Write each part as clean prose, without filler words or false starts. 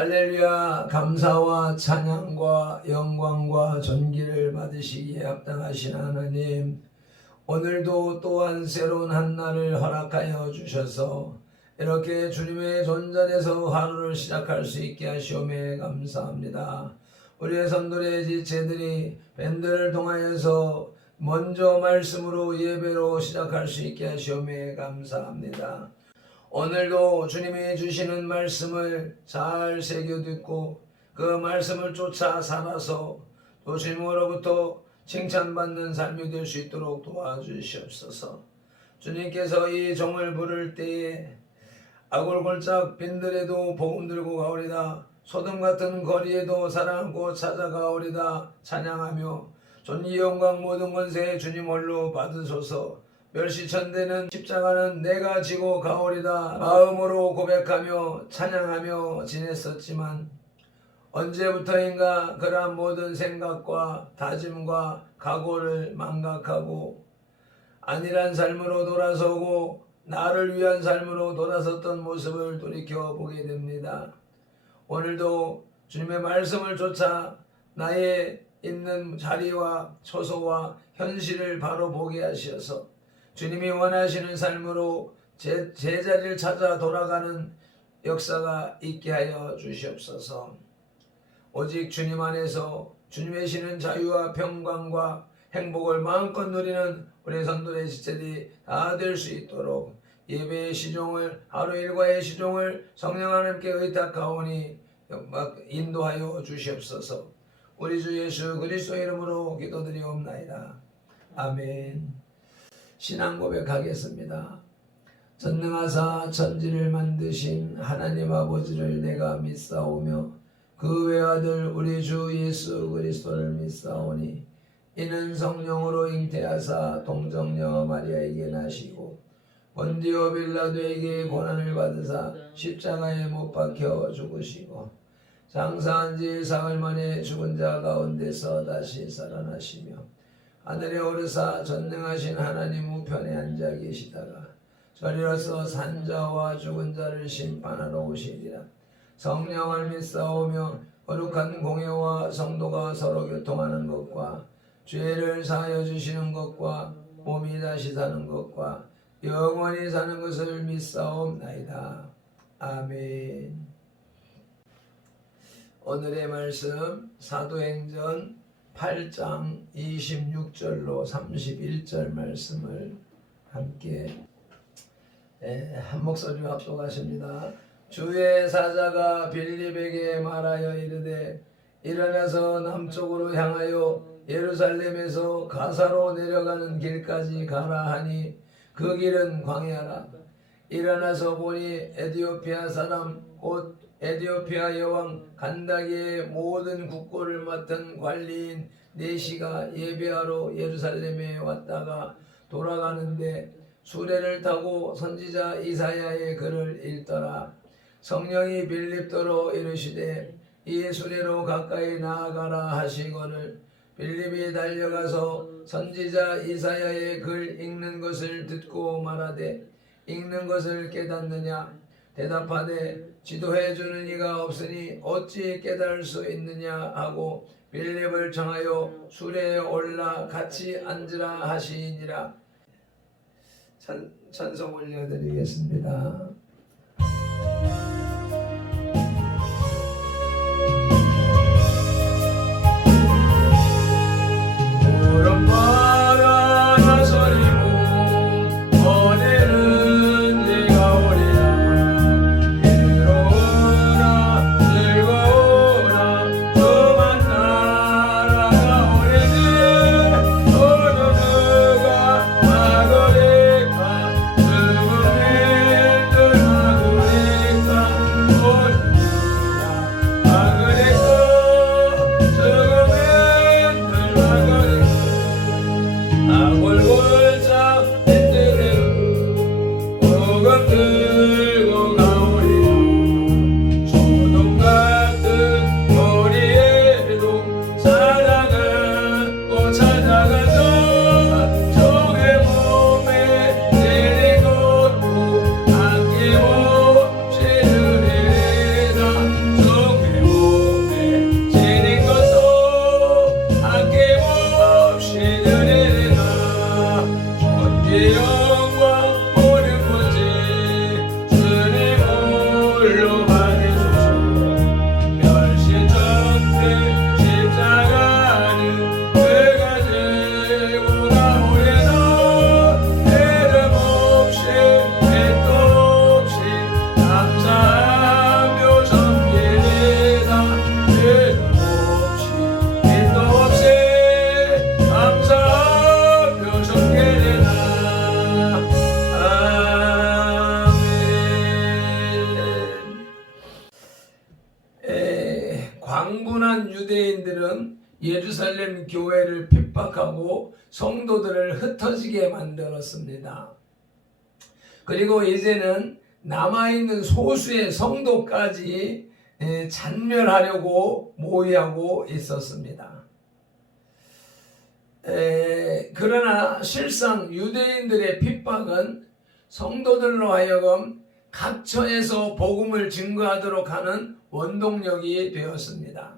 할렐루야. 감사와 찬양과 영광과 존귀를 받으시기에 합당하신 하나님, 오늘도 또한 새로운 한 날을 허락하여 주셔서 이렇게 주님의 존전에서 하루를 시작할 수 있게 하시오매 감사합니다. 우리의 선돌의 지체들이 밴드를 통하여서 먼저 말씀으로 예배로 시작할 수 있게 하시오매 감사합니다. 오늘도 주님이 주시는 말씀을 잘 새겨 듣고 그 말씀을 쫓아 살아서 또 주님으로부터 칭찬받는 삶이 될 수 있도록 도와주시옵소서. 주님께서 이 종을 부를 때에 아골골짝 빈들에도 복음 들고 가오리다. 소돔 같은 거리에도 사랑하고 찾아가오리다. 찬양하며 존귀 영광 모든 권세 주님 홀로 받으소서. 멸시천대는 십자가는 내가 지고 가오리다 마음으로 고백하며 찬양하며 지냈었지만 언제부터인가 그러한 모든 생각과 다짐과 각오를 망각하고 안일한 삶으로 돌아서고 나를 위한 삶으로 돌아섰던 모습을 돌이켜보게 됩니다. 오늘도 주님의 말씀을 쫓아 나의 있는 자리와 처소와 현실을 바로 보게 하셔서 주님이 원하시는 삶으로 제자리를 찾아 돌아가는 역사가 있게 하여 주시옵소서. 오직 주님 안에서 주님의 시는 자유와 평강과 행복을 마음껏 누리는 우리 선돌의 지체들이 다 될 수 있도록 예배의 시종을 하루 일과의 시종을 성령 하나님께 의탁하오니 인도하여 주시옵소서. 우리 주 예수 그리스도 이름으로 기도드리옵나이다. 아멘. 신앙 고백하겠습니다. 전능하사 천지를 만드신 하나님 아버지를 내가 믿사오며 그 외아들 우리 주 예수 그리스도를 믿사오니 이는 성령으로 잉태하사 동정녀 마리아에게 나시고 본디오 빌라도에게 고난을 받으사 십자가에 못 박혀 죽으시고 장사한 지 사흘 만에 죽은 자 가운데서 다시 살아나시며 하늘에 오르사 전능하신 하나님 우편에 앉아 계시다가 저리로서 산자와 죽은 자를 심판하러 오시리라. 성령을 믿사오며 거룩한 공예와 성도가 서로 교통하는 것과 죄를 사하여 주시는 것과 몸이 다시 사는 것과 영원히 사는 것을 믿사옵나이다. 아멘. 오늘의 말씀 사도행전 8장 26절로 31절 말씀을 함께 한 목소리로 합독하십니다. 주의 사자가 빌립에게 말하여 이르되 일어나서 남쪽으로 향하여 예루살렘에서 가사로 내려가는 길까지 가라 하니 그 길은 광야라. 일어나서 보니 에디오피아 사람 곧 에디오피아 여왕 간다기의 모든 국고를 맡은 관리인 네시가 예배하러 예루살렘에 왔다가 돌아가는데 수레를 타고 선지자 이사야의 글을 읽더라. 성령이 빌립더러 이르시되 이 수레로 가까이 나아가라 하시거늘 빌립이 달려가서 선지자 이사야의 글 읽는 것을 듣고 말하되 읽는 것을 깨닫느냐? 대답하되 지도해 주는 이가 없으니 어찌 깨달을 수 있느냐 하고 빌립을 청하여 수레에 올라 같이 앉으라 하시니라. 찬송 올려드리겠습니다. 광분한 유대인들은 예루살렘 교회를 핍박하고 성도들을 흩어지게 만들었습니다. 그리고 이제는 남아있는 소수의 성도까지 잔멸하려고 모의하고 있었습니다. 그러나 실상 유대인들의 핍박은 성도들로 하여금 각처에서 복음을 증거하도록 하는 원동력이 되었습니다.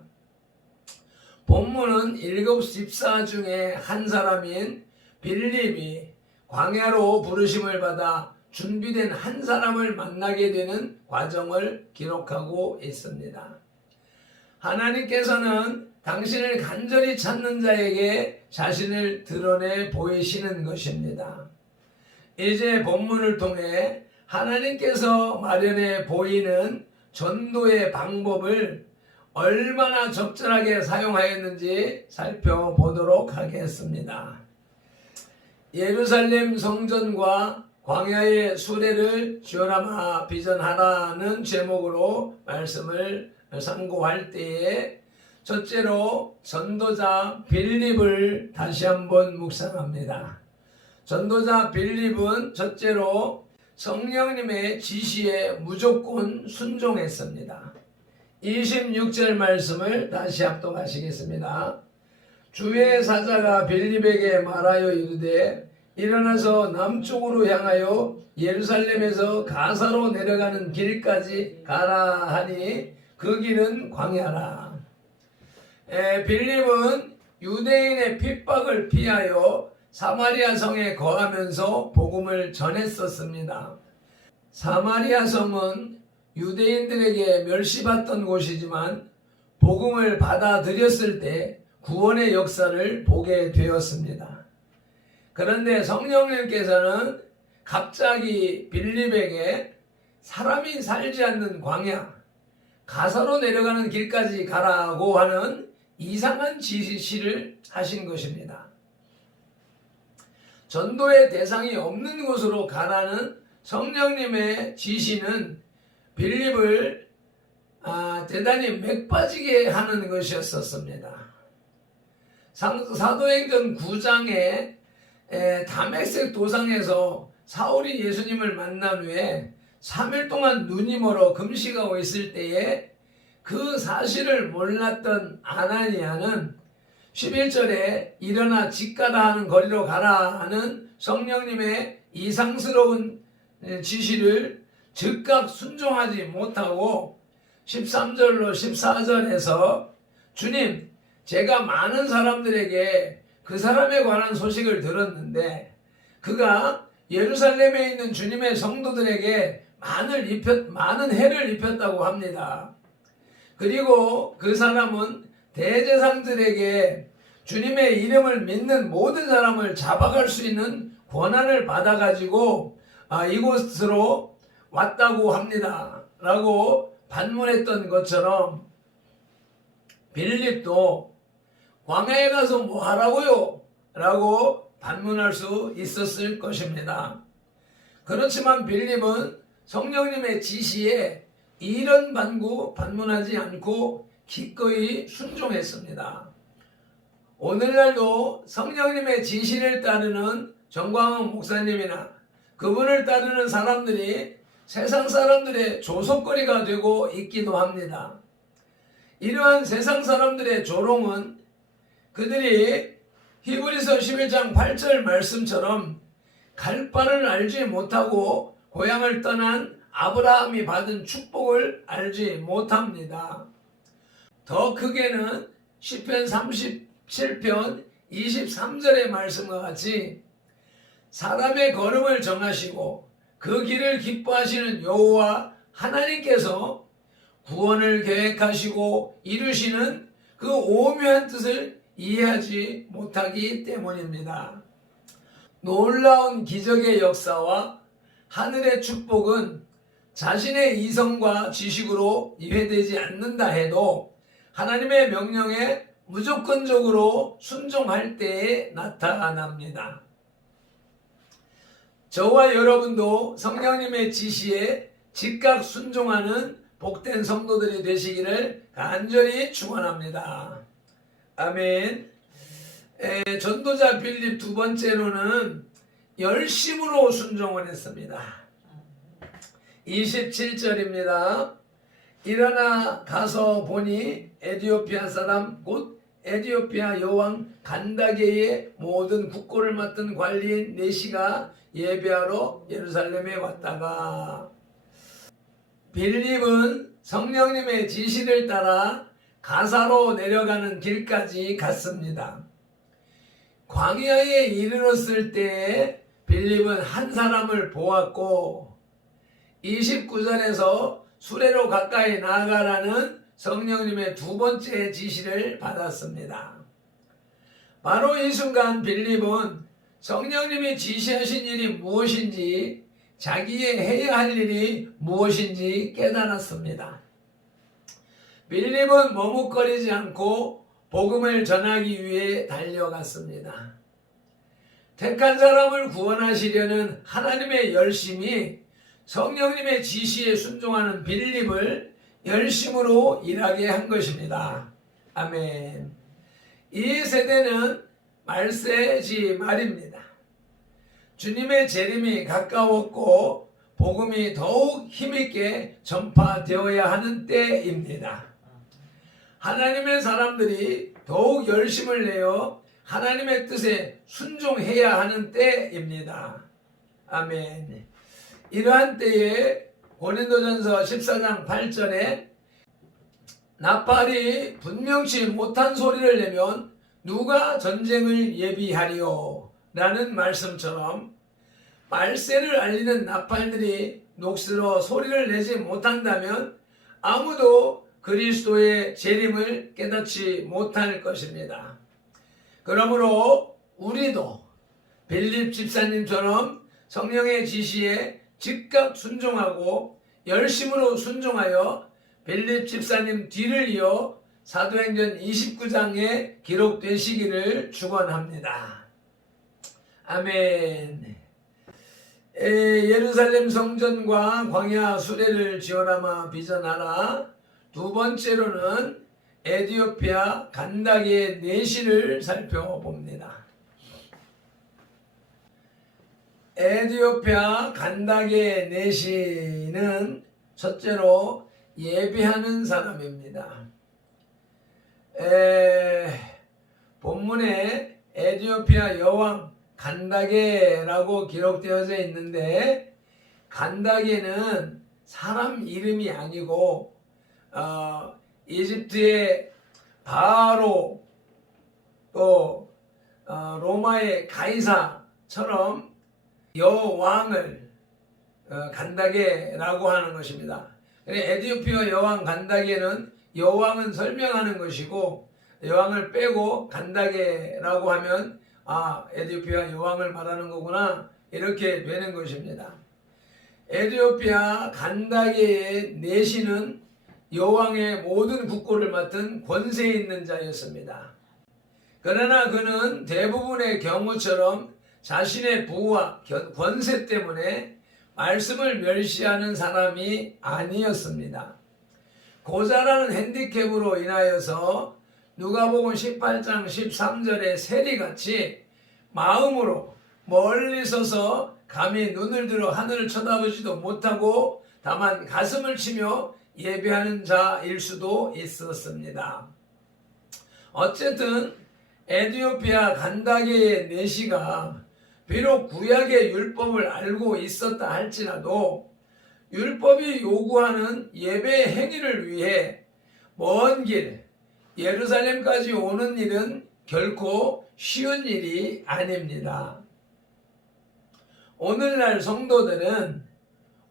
본문은 일곱 집사 중에 한 사람인 빌립이 광야로 부르심을 받아 준비된 한 사람을 만나게 되는 과정을 기록하고 있습니다. 하나님께서는 당신을 간절히 찾는 자에게 자신을 드러내 보이시는 것입니다. 이제 본문을 통해 하나님께서 마련해 보이는 전도의 방법을 얼마나 적절하게 사용하였는지 살펴보도록 하겠습니다. 예루살렘 성전과 광야의 수레를 지어라마 비전하라는 제목으로 말씀을 상고할 때에 첫째로 전도자 빌립을 다시 한번 묵상합니다. 전도자 빌립은 첫째로 성령님의 지시에 무조건 순종했습니다. 26절 말씀을 다시 합독하시겠습니다. 주의 사자가 빌립에게 말하여 이르되 일어나서 남쪽으로 향하여 예루살렘에서 가사로 내려가는 길까지 가라 하니 그 길은 광야라. 빌립은 유대인의 핍박을 피하여 사마리아 성에 거하면서 복음을 전했었습니다. 사마리아 성은 유대인들에게 멸시받던 곳이지만 복음을 받아들였을 때 구원의 역사를 보게 되었습니다. 그런데 성령님께서는 갑자기 빌립에게 사람이 살지 않는 광야, 가사로 내려가는 길까지 가라고 하는 이상한 지시를 하신 것입니다. 전도의 대상이 없는 곳으로 가라는 성령님의 지시는 빌립을 대단히 맥빠지게 하는 것이었습니다. 사도행전 9장에 다메섹 도상에서 사울이 예수님을 만난 후에 3일 동안 눈이 멀어 금식하고 있을 때에 그 사실을 몰랐던 아나니아는 11절에 일어나 집 가라 하는 거리로 가라 하는 성령님의 이상스러운 지시를 즉각 순종하지 못하고 13절로 14절에서 주님, 제가 많은 사람들에게 그 사람에 관한 소식을 들었는데 그가 예루살렘에 있는 주님의 성도들에게 많은 해를 입혔다고 합니다. 그리고 그 사람은 대제사장들에게 주님의 이름을 믿는 모든 사람을 잡아갈 수 있는 권한을 받아가지고 이곳으로 왔다고 합니다. 라고 반문했던 것처럼 빌립도 광야에 가서 뭐 하라고요? 라고 반문할 수 있었을 것입니다. 그렇지만 빌립은 성령님의 지시에 이런 반문하지 않고 기꺼이 순종했습니다. 오늘날도 성령님의 지시를 따르는 정광훈 목사님이나 그분을 따르는 사람들이 세상 사람들의 조속거리가 되고 있기도 합니다. 이러한 세상 사람들의 조롱은 그들이 히브리서 11장 8절 말씀처럼 갈 바를 알지 못하고 고향을 떠난 아브라함이 받은 축복을 알지 못합니다. 더 크게는 시편 37편 23절의 말씀과 같이 사람의 걸음을 정하시고 그 길을 기뻐하시는 여호와 하나님께서 구원을 계획하시고 이루시는 그 오묘한 뜻을 이해하지 못하기 때문입니다. 놀라운 기적의 역사와 하늘의 축복은 자신의 이성과 지식으로 이해되지 않는다 해도 하나님의 명령에 무조건적으로 순종할 때에 나타납니다. 저와 여러분도 성령님의 지시에 즉각 순종하는 복된 성도들이 되시기를 간절히 축원합니다. 아멘. 전도자 빌립 두 번째로는 열심으로 순종을 했습니다. 27절입니다. 일어나 가서 보니 에디오피아 사람 곧 에디오피아 여왕 간다게의 모든 국고를 맡은 관리인 네시가 예배하러 예루살렘에 왔다가, 빌립은 성령님의 지시를 따라 가사로 내려가는 길까지 갔습니다. 광야에 이르렀을 때 빌립은 한 사람을 보았고 29절에서 수레로 가까이 나아가라는 성령님의 두 번째 지시를 받았습니다. 바로 이 순간 빌립은 성령님이 지시하신 일이 무엇인지, 자기의 해야 할 일이 무엇인지 깨달았습니다. 빌립은 머뭇거리지 않고 복음을 전하기 위해 달려갔습니다. 택한 사람을 구원하시려는 하나님의 열심이 성령님의 지시에 순종하는 빌립을 열심으로 일하게 한 것입니다. 아멘. 이 세대는 말세지 말입니다. 주님의 재림이 가까웠고 복음이 더욱 힘있게 전파되어야 하는 때입니다. 하나님의 사람들이 더욱 열심을 내어 하나님의 뜻에 순종해야 하는 때입니다. 아멘. 이러한 때에 고린도전서 14장 8절에 나팔이 분명치 못한 소리를 내면 누가 전쟁을 예비하리요? 라는 말씀처럼 말세를 알리는 나팔들이 녹슬어 소리를 내지 못한다면 아무도 그리스도의 재림을 깨닫지 못할 것입니다. 그러므로 우리도 빌립 집사님처럼 성령의 지시에 즉각 순종하고 열심으로 순종하여 빌립 집사님 뒤를 이어 사도행전 29장에 기록되시기를 축원합니다. 아멘. 예루살렘 성전과 광야 수레를 지어라마 비전하라. 두 번째로는 에디오피아 간다게의 내시를 살펴봅니다. 에디오피아 간다게의 내시는 첫째로 예배하는 사람입니다. 본문에 에디오피아 여왕 간다게라고 기록되어져 있는데, 간다게는 사람 이름이 아니고 이집트의 바로 또 로마의 가이사처럼 여왕을 간다게라고 하는 것입니다. 에디오피아 여왕 간다게는 여왕은 설명하는 것이고, 여왕을 빼고 간다게라고 하면 에디오피아 여왕을 말하는 거구나, 이렇게 되는 것입니다. 에디오피아 간다게의 내시는 여왕의 모든 국고를 맡은 권세 있는 자였습니다. 그러나 그는 대부분의 경우처럼 자신의 부와 권세 때문에 말씀을 멸시하는 사람이 아니었습니다. 고자라는 핸디캡으로 인하여서 누가복음 18장 13절의 세리같이 마음으로 멀리 서서 감히 눈을 들어 하늘을 쳐다보지도 못하고 다만 가슴을 치며 예배하는 자일 수도 있었습니다. 어쨌든 에디오피아 간다게의 내시가 비록 구약의 율법을 알고 있었다 할지라도 율법이 요구하는 예배 행위를 위해 먼 길 예루살렘까지 오는 일은 결코 쉬운 일이 아닙니다. 오늘날 성도들은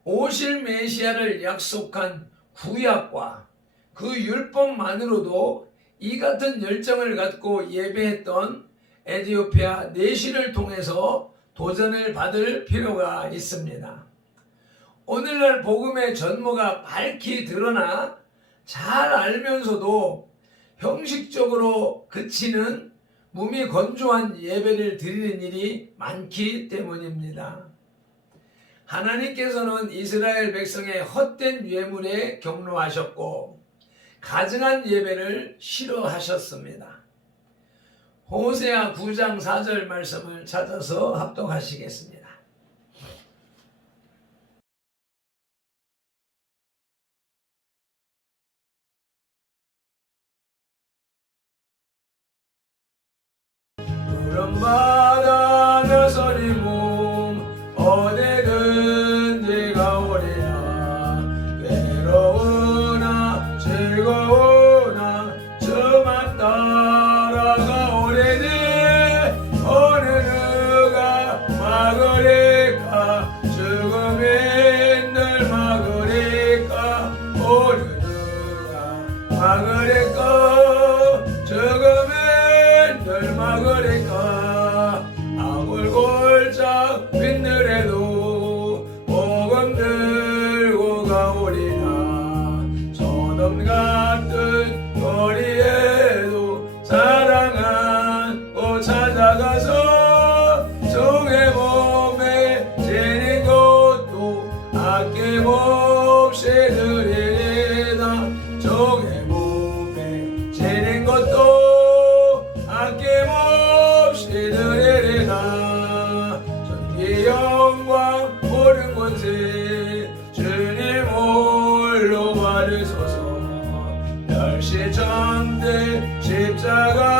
오실 메시아를 약속한 구약과 그 율법만으로도 이 같은 열정을 갖고 예배했던 에디오피아 내시를 통해서 도전을 받을 필요가 있습니다. 오늘날 복음의 전모가 밝히 드러나 잘 알면서도 형식적으로 그치는 몸이 건조한 예배를 드리는 일이 많기 때문입니다. 하나님께서는 이스라엘 백성의 헛된 예물에 경로하셨고 가증한 예배를 싫어하셨습니다. 호세아 9장 4절 말씀을 찾아서 합독하시겠습니다. 구름바다 너서리 몸 어디든지 가오리라. 괴로우나 즐거우나 저만 따라가오리니 어느 누가 막으리까. 죽음인들 막으리까. 어느 누가 막으리까. 죽음인들 막으리까. 아굴골짝 빈들에도 복음 들고 가오리라. 소돔 같은 거리에도 사랑하고 찾아가서 종의 몸에 지닌 것도 아낌없이 드리리다. 종의 몸에 지닌 것도 아낌없이 드리리다. 전기 영광 모든 권세 주님 홀로 받으소서. 멸시전대 십자가